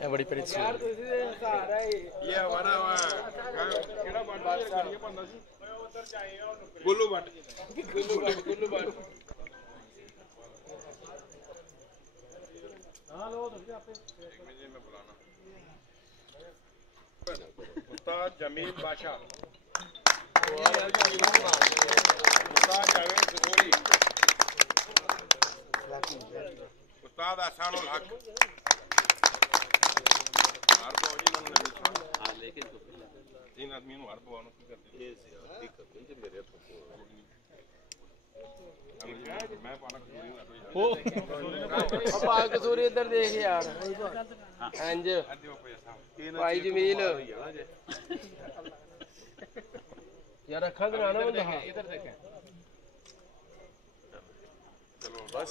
है बड़ी परी यार तुसी दे सहारा है ये हमारा केड़ा बात करिए बंदा सी उधर जाएगा गुल्लू बट हां लो तो आपे एक मिनट में बुलाना उस्ताद जमील बादशाह उस्ताद जावेद सदूरी उस्ताद आसानुल हक हर फौजी ने हां लेकिन तो तीन आदमी नु हर फौजी की करते ये दिक्कत नहीं मेरे मैं पाना ओ पाक कसूरी इधर देख यार अंज भाई जमील यार अखा कराना होता है इधर देखें चलो बस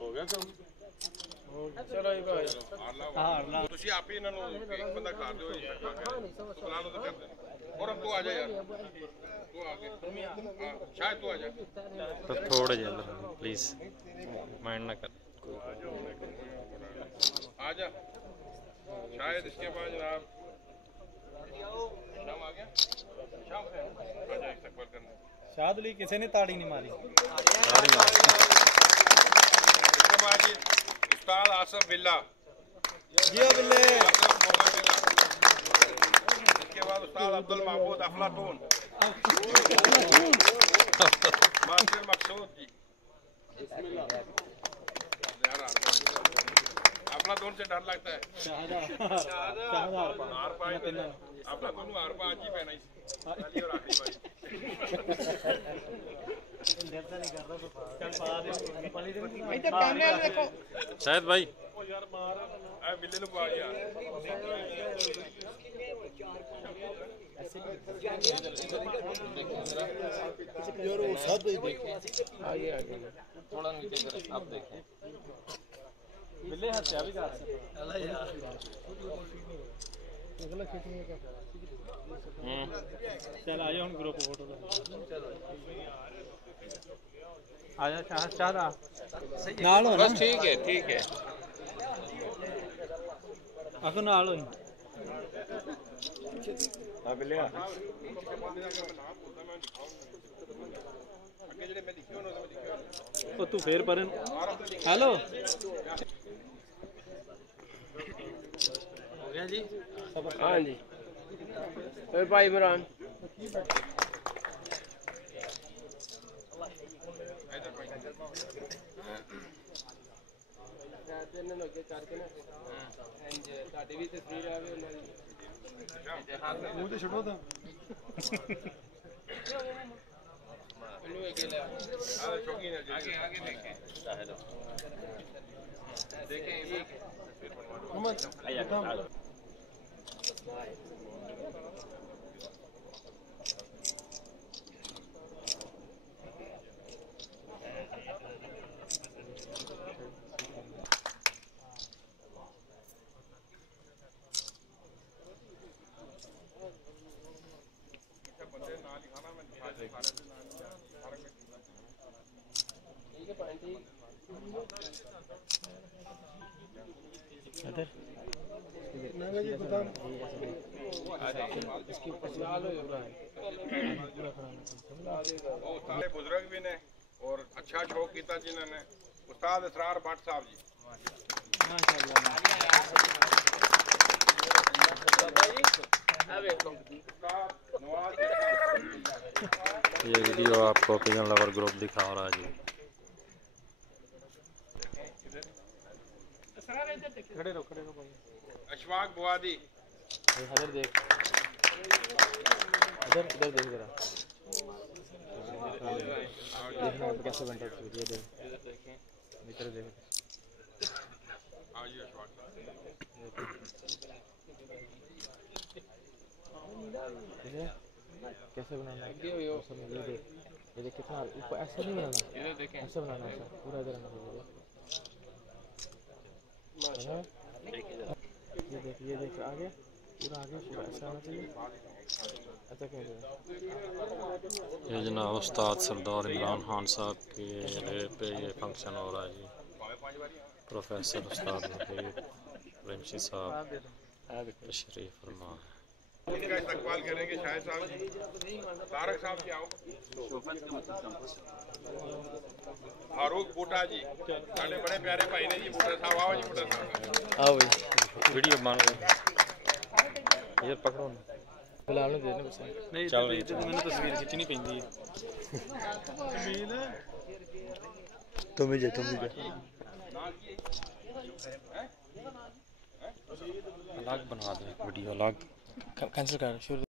हो गया काम चलो ये भाई हां ਤੁਸੀਂ ਆਪ ਹੀ ਇਹਨਾਂ ਨੂੰ ਇੱਕ ਬੰਦਾ ਕਰ ਦਿਓ ਬੁਲਾ ਲਓ ਤਾਂ ਕਰ ਦੇਣਾ और अब तू आ जा यार तू आगे शायद तू आ जा तो थोड़े जे अंदर प्लीज माइंड ना कर आ जा शायद इसके बाद जनाब शाम आ गया शाम से आ जा इस्तकबाल करने शाद अली किसी ने ताड़ी नहीं मारी इसके बाद जी उस्ताद आसफ बिल्ला जिया बिल्ले इसके बाद उस्ताद अब्दुल महमूद अफलातून मास्टर मकसूद जी अफलातून से डर लगता है अफलातून आरपा आज ही पहना पहली और आखिरी बारी शायद भाई बिल्ले नु पा गया यार वो सब देखे आगे आगे थोड़ा नीचे कर आप देखें बिल्ले हत्या भी कर सकते अल्लाह यार अगला खींचने का चल आइए हम ग्रुप फोटो आजा चाहता नाल हो बस ठीक है आको नाल हो हां बिल्ले ओ तू फिर पर हेलो हो गया जी हां जी ओए भाई इमरान ਇਹਨਾਂ ਨੂੰ ਅੱਗੇ ਕਰਕੇ ਨਾ ਇੰਜ ਤੁਹਾਡੀ ਵੀ ਤਸਵੀਰ ਆਵੇ ਉਹਨਾਂ ਦੀ मुंह तो छोड़ो था ਇਹਨੂੰ ਅੱਗੇ ਲੈ ਆ शौकीन है आगे आगे देखें देखें ये फिर बनवा दो इसके ऊपर सारे बुजुर्ग भी ने और अच्छा शौक किया जिन्होंने उस्ताद असरार भट्ट साहब जी ये वीडियो आपको पिजन लवर ग्रुप दिखा रहा है जी खड़े रहो भाई अशफाक बुआदी इधर देख इधर देख जरा देखना कैसे बनता है ये देख इधर देख आओ जी अशफाक कैसे बनाना है ये देख कितना ऊपर ऐसा नहीं बनाना ऐसा बनाना ऐसा पूरा इधर आना ये देख आगे पूरा ऐसा आना चाहिए। अच्छा क्यों ये जनाब उस्ताद सरदार इमरान खान साहब के पे ये फंक्शन हो रहा है जी। प्रोफेसर उस्ताद प्रिंसी साहब तशरीफ फरमा है। इनका इस्तकबाल करेंगे शाहिद साहब जी। तारक साहब क्या हो, फारूक बूटा जी साढ़े बड़े प्यारे भाई ने जी। बूटा साहब आओ जी। बूटा साहब आओ भाई वीडियो बन रही ये पकड़ो ना फिलहाल नहीं देने बस नहीं चल रही तो मैंने तस्वीर खींचनी पैंदी है। तुम भी जा अलग बना दो वीडियो अलग कैंसिल कर शुरू